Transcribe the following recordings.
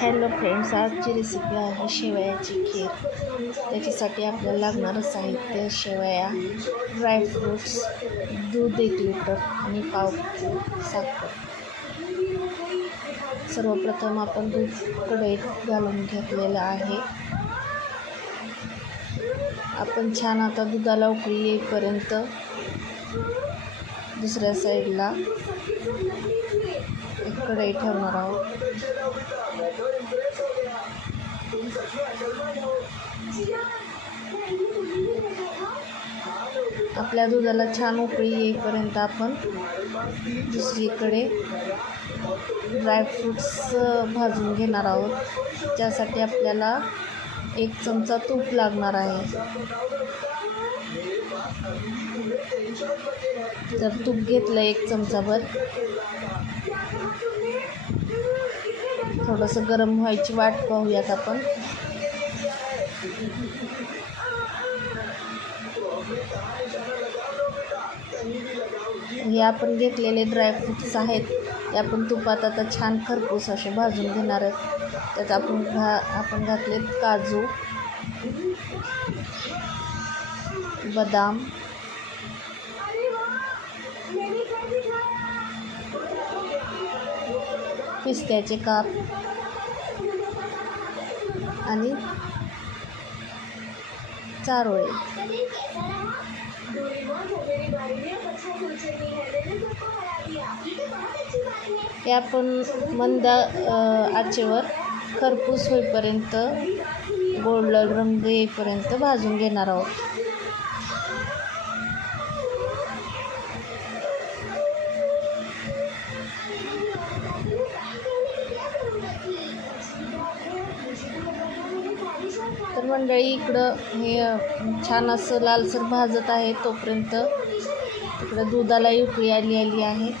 Hello friends, आजची recipe आहे शेवयाची खीर. त्याच्यासाठी आपल्याला लागणारं साहित्य: शेवया, ड्रायफ्रूट्स, दूध 1 लिटर आणि पाव साखर. सर्वप्रथम आपण दूध कढईत घालून घेतलेलं आहे. आपण छान आता दुधाला उकळी येईपर्यंत दुसऱ्या साईडला एक कढई ठेवणार आहोत. आपल्या दुधाला छान उकळी येईपर्यंत आपण दुसरीकडे ड्रायफ्रूट्स भाजून घेणार आहोत. त्यासाठी आपल्याला 1 चमचा तूप लागणार आहे. तर तूप घेतलं 1 चमचाभर. थोडंसं गरम व्हायची वाट पाहूयात आपण. हे आपण घेतलेले ड्रायफ्रूट्स आहेत ते आपण तुपात आता छान खरपूस असे भाजून घेणार आहेत. त्यात आपण घातलेत काजू, बदाम, पिस्त्याचे काप आणि चारोळे. हे आपण मंद आचेवर खरपूस होईपर्यंत, गोल्डन रंग येईपर्यंत भाजून घेणार आहोत. तर मंडळी, इकडं हे छान असं लालसर भाजत आहे तोपर्यंत इकडं दुधाला उकळी आली आहे.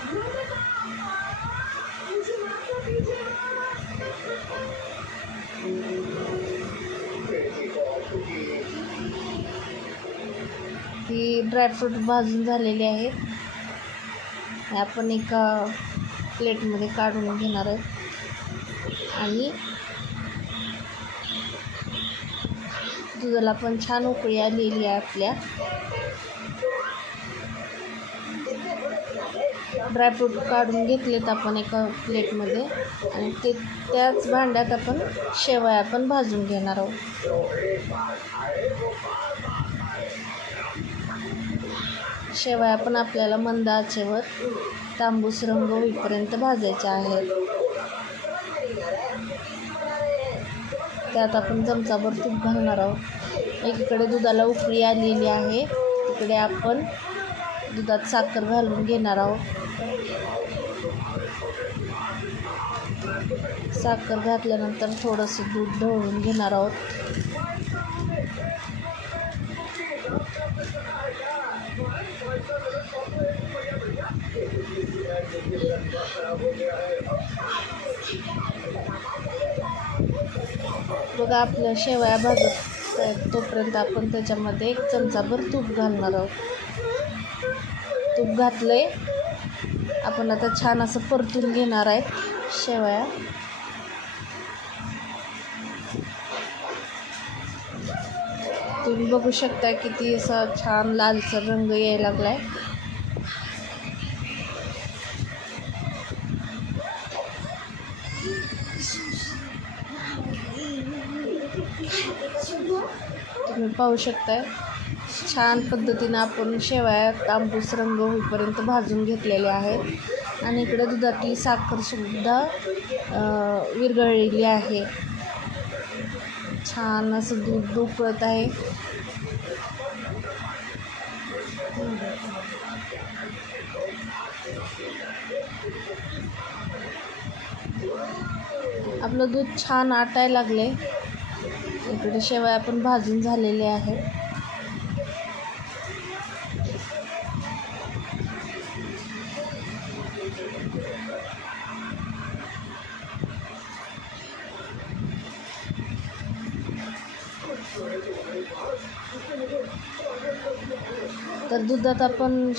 ही ड्रायफ्रूट भाजून झालेली आहेत. आपण एका प्लेटमध्ये काढून घेणार आहोत आणि दुधाला पण छान उकळी आलेली आहे. आपल्या ड्रायफ्रूट काढून घेतलेत आपण एका प्लेटमध्ये आणि त्याच भांड्यात आपण शेवया पण भाजून घेणार आहोत. शेवया पण आपल्याला मंद आचेवर तांबूस रंग होईपर्यंत भाजायच्या आहेत. त्यात आपण चमचाभर तूप घालणार आहोत. एकीकडे दुधाला उकळी आलेली आहे, तिकडे आपण दुधात साखर घालून घेणार आहोत. साखर घातल्यानंतर थोडंसं दूध ढवळून घेणार आहोत. बघा, आपल्या शेवया भाजत आहेत तोपर्यंत आपण त्याच्यामध्ये 1 चमचाभर तूप घालणार आहोत. तूप घातलंय. आपण आता छान असं परतून घेणार आहे शेवया. तुम्ही बघू शकता किती असा छान लालसर रंग यायला लागलाय. तुम्ही पाहू शकताय छान पद्धतीनं आपण शेवया तांबूस रंग होईपर्यंत भाजून घेतलेले आहेत आणि इकडे दुधातली साखरसुद्धा विरघळलेली आहे. छान असं दूध उकळत आहे. आपलं दूध छान आटायला लागले. इकडे शेवया पण भाजून झालेले आहे. तर दुधात आपण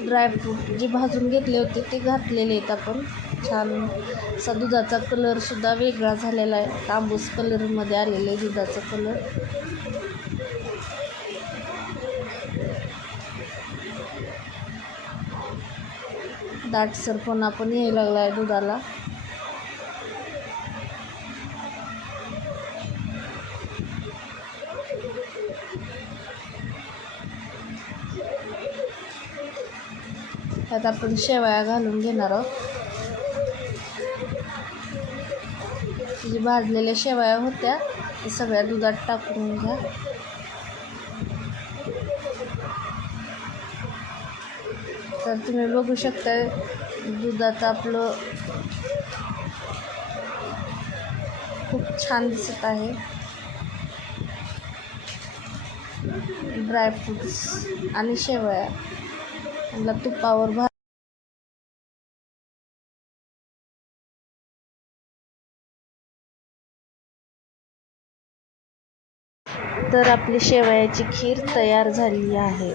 ड्रायफ्रूट जे भाजून घेतले होते ते घातलेले आहेत आपण छान असा दुधाचा कलरसुद्धा वेगळा झालेला आहे. तांबूस कलरमध्ये आलेलं आहे दुधाचा कलर. दाटसरपणा पण यायला लागला आहे दुधाला. त्यात आपण शेवया घालून घेणार आहोत. जी भाजलेल्या शेवया होत्या ते सगळ्या दुधात टाकून घ्या. तर तुम्ही बघू शकता दुधात आपलं खूप छान दिसत आहे. ड्रायफ्रूट्स आणि शेवया मला तुपावर तर आपली शेवयाची खीर तयार झाली आहे.